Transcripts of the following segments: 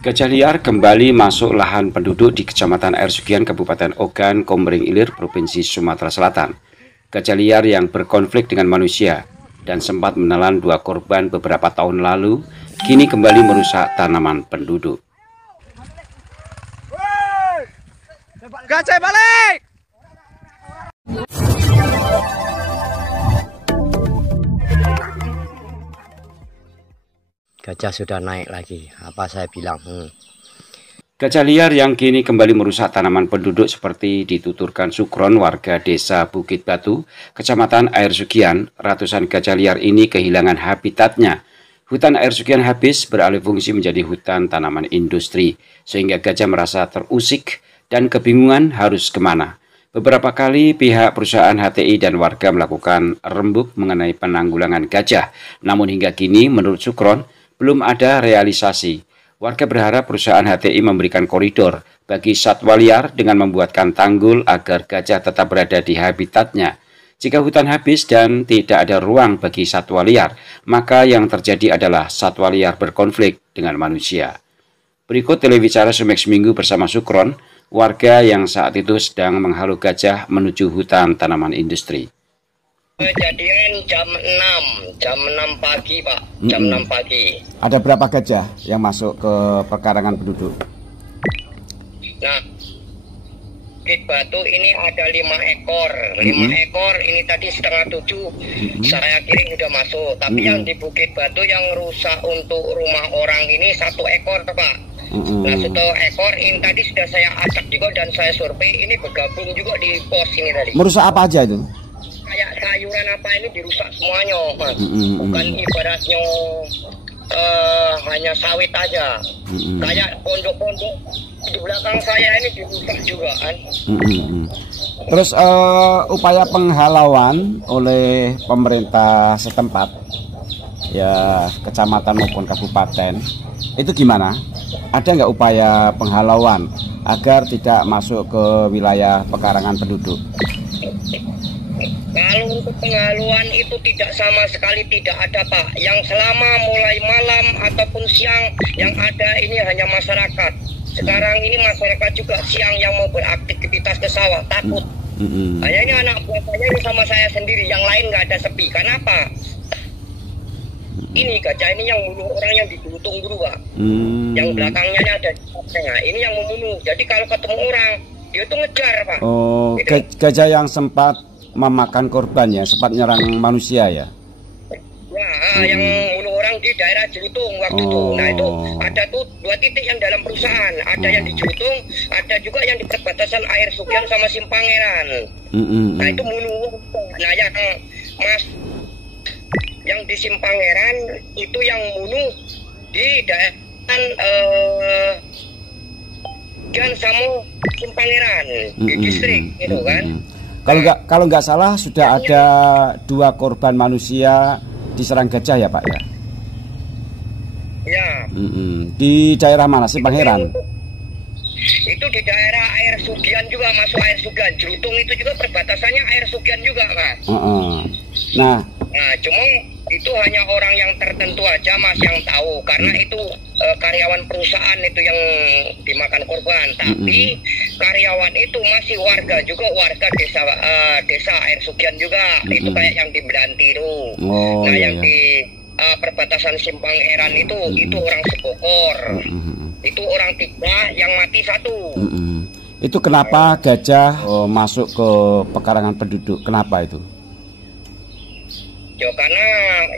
Gajah liar kembali masuk lahan penduduk di Kecamatan Air Sugian, Kabupaten Ogan, Komering Ilir, Provinsi Sumatera Selatan. Gajah liar yang berkonflik dengan manusia dan sempat menelan 2 korban beberapa tahun lalu, kini kembali merusak tanaman penduduk. Gajah balik! Gajah sudah naik lagi, apa saya bilang? Gajah liar yang kini kembali merusak tanaman penduduk seperti dituturkan Sukron, warga desa Bukit Batu, Kecamatan Air Sugian. Ratusan gajah liar ini kehilangan habitatnya. Hutan Air Sugian habis beralih fungsi menjadi hutan tanaman industri, sehingga gajah merasa terusik dan kebingungan harus kemana. Beberapa kali pihak perusahaan HTI dan warga melakukan rembuk mengenai penanggulangan gajah, namun hingga kini menurut Sukron belum ada realisasi. Warga berharap perusahaan HTI memberikan koridor bagi satwa liar dengan membuatkan tanggul agar gajah tetap berada di habitatnya. Jika hutan habis dan tidak ada ruang bagi satwa liar, maka yang terjadi adalah satwa liar berkonflik dengan manusia. Berikut telewicara Sumex Minggu bersama Sukron, warga yang saat itu sedang menghalau gajah menuju hutan tanaman industri. Kejadian jam 6 pagi, Pak. Jam 6 pagi. Ada berapa gajah yang masuk ke pekarangan penduduk? Nah, Bukit Batu ini ada 5 ekor. 5 ekor ini tadi setengah 7. Saya kirim sudah masuk. Tapi yang di Bukit Batu yang rusak untuk rumah orang ini 1 ekor, Pak. Nah, 1 ekor ini tadi sudah saya acak juga dan saya survei. Ini bergabung juga di pos ini tadi. Merusak apa aja itu? Kayak sayuran apa ini dirusak semuanya, Mas. Bukan ibaratnya hanya sawit aja. Kayak pondok-pondok di belakang saya ini dirusak juga kan. Terus upaya penghalauan oleh pemerintah setempat, ya kecamatan maupun kabupaten, itu gimana? Ada nggak upaya penghalauan agar tidak masuk ke wilayah pekarangan penduduk? Kalau untuk penghaluan itu tidak sama sekali tidak ada, Pak. Yang selama mulai malam ataupun siang yang ada ini hanya masyarakat. Sekarang ini masyarakat juga siang yang mau beraktivitas ke sawah takut. Hanya ini anak buah saya ini sama saya sendiri, yang lain nggak ada sepi. Kenapa? Ini gajah ini yang bunuh orang yang dibunuh dulu, Pak. Yang belakangnya ada nah, ini yang membunuh. Jadi kalau ketemu orang dia tuh ngejar, Pak. Oh, gitu. Gajah yang sempat memakan korban ya, sempat nyerang manusia ya? Ya, yang bunuh orang di daerah Jelutung waktu itu. Nah itu ada tuh 2 titik yang dalam perusahaan. Ada yang di Jelutung, ada juga yang di perbatasan Air Sugian sama Simpangeran. Nah itu bunuh. Nah yang di Simpangeran itu yang bunuh di daerah Gan sama Simpangeran di distrik gitu kan. Kalau nggak salah sudah ada 2 korban manusia diserang gajah ya, Pak ya? Ya. Di daerah mana sih, Pangeran? Itu di daerah Air Sugian juga, masuk Air Sugian. Jelutung itu juga perbatasannya Air Sugian juga, Mas. Nah, cuma itu hanya orang yang tertentu aja, Mas, yang tahu. Karena itu karyawan perusahaan itu yang dimakan korban. Tapi karyawan itu masih warga juga, warga desa Air Sugian juga. Itu kayak yang di Belanti itu. Yang di perbatasan Simpangeran itu orang Sebokor. Itu orang 3 yang mati 1. Itu kenapa gajah masuk ke pekarangan penduduk? Kenapa itu? Ya karena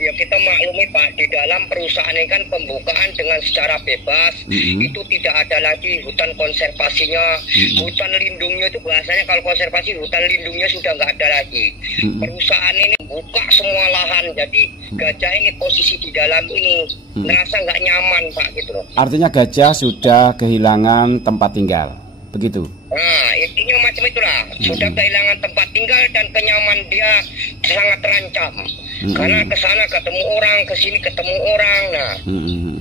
ya kita maklumi, Pak, di dalam perusahaan ini kan pembukaan dengan secara bebas. Itu tidak ada lagi hutan konservasinya. Hutan lindungnya itu bahasanya kalau konservasi, hutan lindungnya sudah nggak ada lagi. Perusahaan ini buka semua lahan, jadi gajah ini posisi di dalam ini merasa nggak nyaman, Pak, gitu loh. Artinya gajah sudah kehilangan tempat tinggal, begitu? Nah, intinya macam itulah. Sudah kehilangan tempat tinggal dan kenyaman dia sangat terancam. Karena ke sana ketemu orang, ke sini ketemu orang. Nah,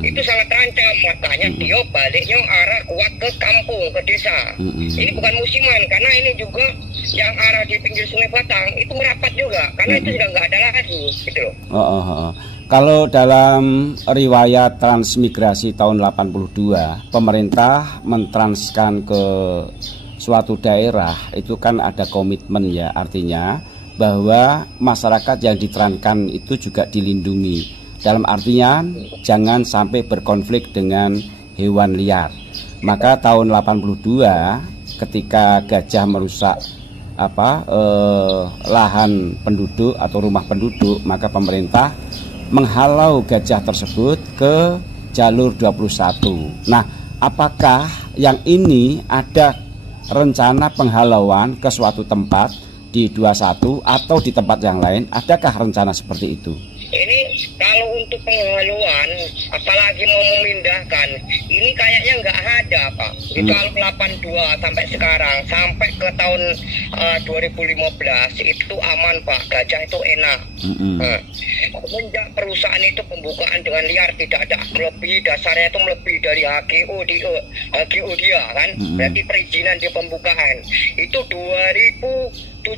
itu sangat terancam. Makanya dia baliknya arah kuat ke kampung, ke desa. Ini bukan musiman, karena ini juga yang arah di pinggir Sungai Batang itu merapat juga. Karena itu sudah nggak ada lagi, gitu loh. Kalau dalam riwayat transmigrasi tahun 82, pemerintah mentranskan ke suatu daerah itu kan ada komitmen ya, artinya bahwa masyarakat yang ditrankan itu juga dilindungi. Dalam artian jangan sampai berkonflik dengan hewan liar. Maka tahun 82 ketika gajah merusak lahan penduduk atau rumah penduduk, maka pemerintah menghalau gajah tersebut ke jalur 21. Nah, apakah yang ini ada rencana penghalauan ke suatu tempat di 21 atau di tempat yang lain? Adakah rencana seperti itu? Ini kalau untuk penghaluan, apalagi mau memindahkan, ini kayaknya nggak ada, Pak. Itu tahun 82 sampai sekarang, sampai ke tahun 2015 itu aman, Pak. Gajah itu enak. Semenjak perusahaan itu pembukaan dengan liar, tidak ada lebih, dasarnya itu melebihi dari HGO dia kan. Berarti perizinan di pembukaan. Itu 2017,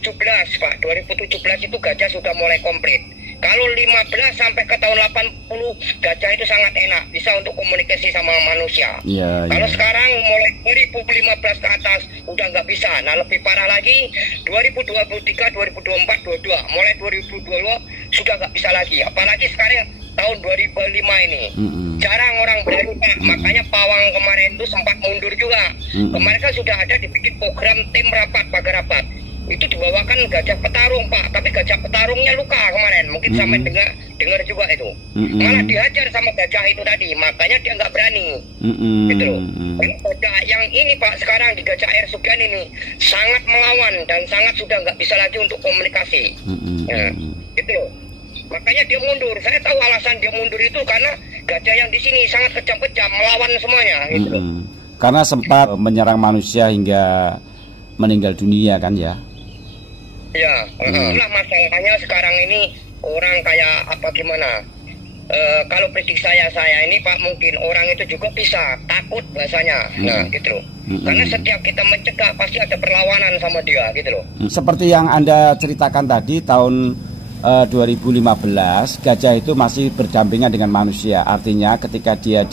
Pak. 2017 itu gajah sudah mulai komplit. Kalau 15 sampai ke tahun 80 gajah itu sangat enak, bisa untuk komunikasi sama manusia. Kalau sekarang mulai 2015 ke atas udah nggak bisa. Nah, lebih parah lagi 2023, 2024, 2022, mulai 2022 sudah nggak bisa lagi. Apalagi sekarang tahun 2005 ini. Jarang orang berani, Pak. Makanya pawang kemarin itu sempat mundur juga. Kemarin kan sudah ada dibikin program tim rapat, pagar rapat. Itu dibawakan gajah petarung, Pak, tapi gajah petarungnya luka kemarin, mungkin sampai dengar juga itu. Malah dihajar sama gajah itu tadi, makanya dia nggak berani. Gitu loh. Gajah yang ini, Pak, sekarang di Gajah Air Sugian ini sangat melawan dan sangat sudah nggak bisa lagi untuk komunikasi. Nah, gitu loh. Makanya dia mundur. Saya tahu alasan dia mundur itu karena gajah yang di sini sangat kejam-kejam, melawan semuanya. Gitu loh. Karena sempat menyerang manusia hingga meninggal dunia kan ya. Ya, itulah masalahnya sekarang ini orang kayak apa gimana? Kalau prediksi saya ini, Pak, mungkin orang itu juga bisa takut bahasanya. Nah, gitu loh. Karena setiap kita mencegah pasti ada perlawanan sama dia, gitu loh. Seperti yang Anda ceritakan tadi, tahun 2015 gajah itu masih berdampingan dengan manusia. Artinya ketika dia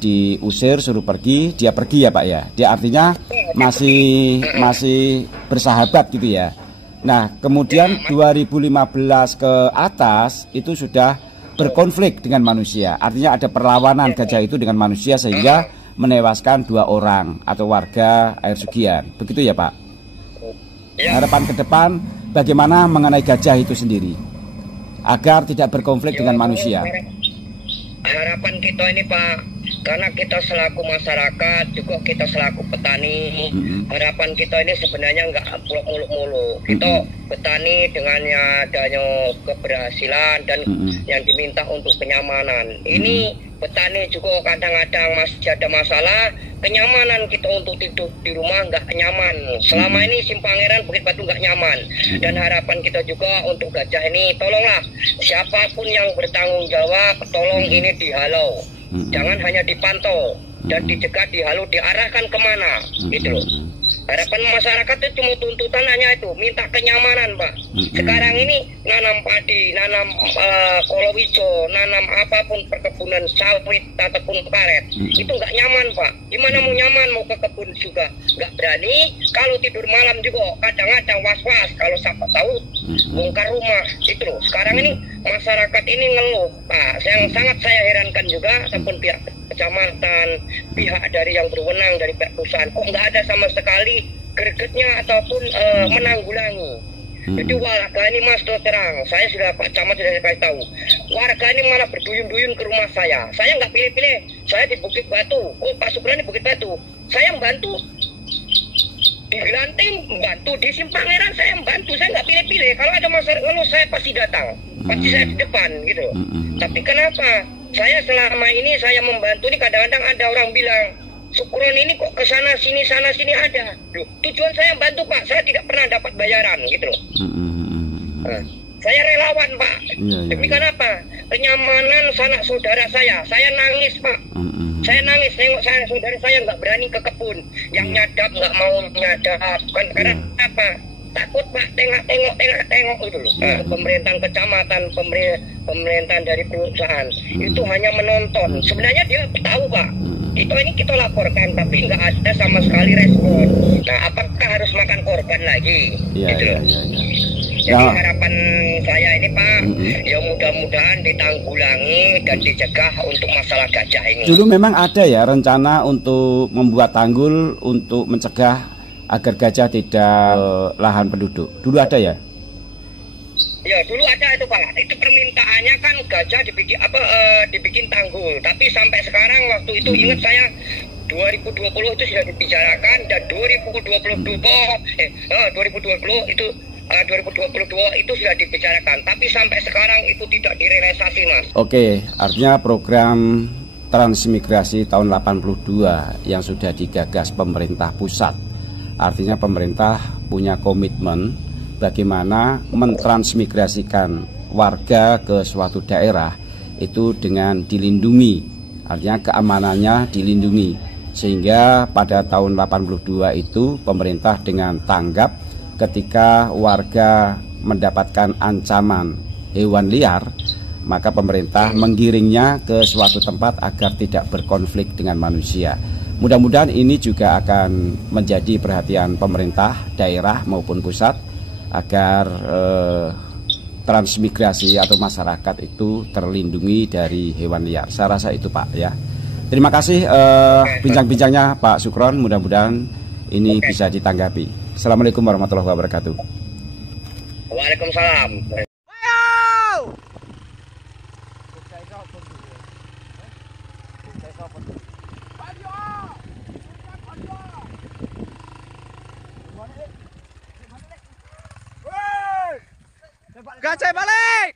diusir suruh pergi, dia pergi ya, Pak ya. Dia artinya masih bersahabat gitu ya. Nah, kemudian 2015 ke atas itu sudah berkonflik dengan manusia. Artinya ada perlawanan gajah itu dengan manusia sehingga menewaskan 2 orang atau warga Air Sugian. Begitu ya, Pak? Harapan ke depan bagaimana mengenai gajah itu sendiri agar tidak berkonflik dengan manusia? Harapan kita ini, Pak, karena kita selaku masyarakat juga kita selaku petani, harapan kita ini sebenarnya nggak muluk-muluk. Kita petani dengan adanya keberhasilan dan yang diminta untuk kenyamanan. Ini petani juga kadang-kadang masih ada masalah kenyamanan kita untuk tidur di rumah nggak nyaman. Selama ini Simpangeran Bukit Batu nggak nyaman. Dan harapan kita juga untuk gajah ini, tolonglah siapapun yang bertanggung jawab, tolong ini dihalau. Jangan hanya dipantau dan dicegah, dihalau, diarahkan kemana, gitu loh. Harapan masyarakat itu cuma tuntutan hanya itu, minta kenyamanan, Pak. Sekarang ini nanam padi, nanam kolowijo, nanam apapun perkebunan sawit ataupun karet, itu nggak nyaman, Pak. Gimana mau nyaman, mau ke kebun juga nggak berani. Kalau tidur malam juga kadang-kadang was-was. Kalau siapa tahu bongkar rumah, itu loh. Sekarang ini masyarakat ini ngeluh, Pak. Yang sangat saya herankan juga, ataupun pihak kecamatan, pihak dari yang berwenang dari pihak perusahaan, kok nggak ada sama sekali gregetnya ataupun menanggulangi. Jadi warga ini, Mas, terus terang, saya sudah Pak Camat sudah saya kasih tahu, warga ini malah berduyun-duyun ke rumah saya. Saya nggak pilih-pilih, saya di Bukit Batu, oh Pak Supran di Bukit Batu, saya membantu. Di Gelanting membantu, di Simpangeran saya membantu, saya nggak pilih-pilih. Kalau ada masalah, kalau saya pasti datang, pasti saya di depan, gitu. Tapi kenapa? Saya selama ini saya membantu ini kadang-kadang ada orang bilang, Sukron ini kok ke sana sini ada. Loh, tujuan saya bantu, Pak. Saya tidak pernah dapat bayaran, gitu loh. Nah, saya relawan, Pak. Demikian apa? Kenyamanan sanak saudara saya. Saya nangis, Pak. Saya nangis nengok saya saudara saya nggak berani ke kebun. Yang nyadap nggak mau nyadap. Kan karena apa? takut Pak, tengok itu loh. Pemerintahan kecamatan, pemerintahan dari perusahaan itu hanya menonton. Sebenarnya dia tahu Pak. Ini kita laporkan tapi nggak ada sama sekali respon. Nah, apakah harus makan korban lagi? Gitu loh. Jadi harapan saya ini Pak, ya mudah-mudahan ditanggulangi dan dicegah untuk masalah gajah ini. Dulu memang ada ya rencana untuk membuat tanggul untuk mencegah agar gajah tidak lahan penduduk. Dulu ada ya? Ya dulu ada itu Pak. Itu permintaannya kan gajah dibikin tanggul. Tapi sampai sekarang waktu itu ingat saya 2020 itu sudah dibicarakan dan 2022 itu sudah dibicarakan. Tapi sampai sekarang itu tidak direalisasi Mas. Oke, artinya program transmigrasi tahun 82 yang sudah digagas pemerintah pusat. Artinya pemerintah punya komitmen bagaimana mentransmigrasikan warga ke suatu daerah itu dengan dilindungi, artinya keamanannya dilindungi. Sehingga pada tahun 82 itu pemerintah dengan tanggap ketika warga mendapatkan ancaman hewan liar, maka pemerintah menggiringnya ke suatu tempat agar tidak berkonflik dengan manusia. Mudah-mudahan ini juga akan menjadi perhatian pemerintah daerah maupun pusat agar transmigrasi atau masyarakat itu terlindungi dari hewan liar. Saya rasa itu Pak ya. Terima kasih bincang-bincangnya Pak Sukron. Mudah-mudahan ini bisa ditanggapi. Assalamualaikum warahmatullahi wabarakatuh. Waalaikumsalam. Gajah balik!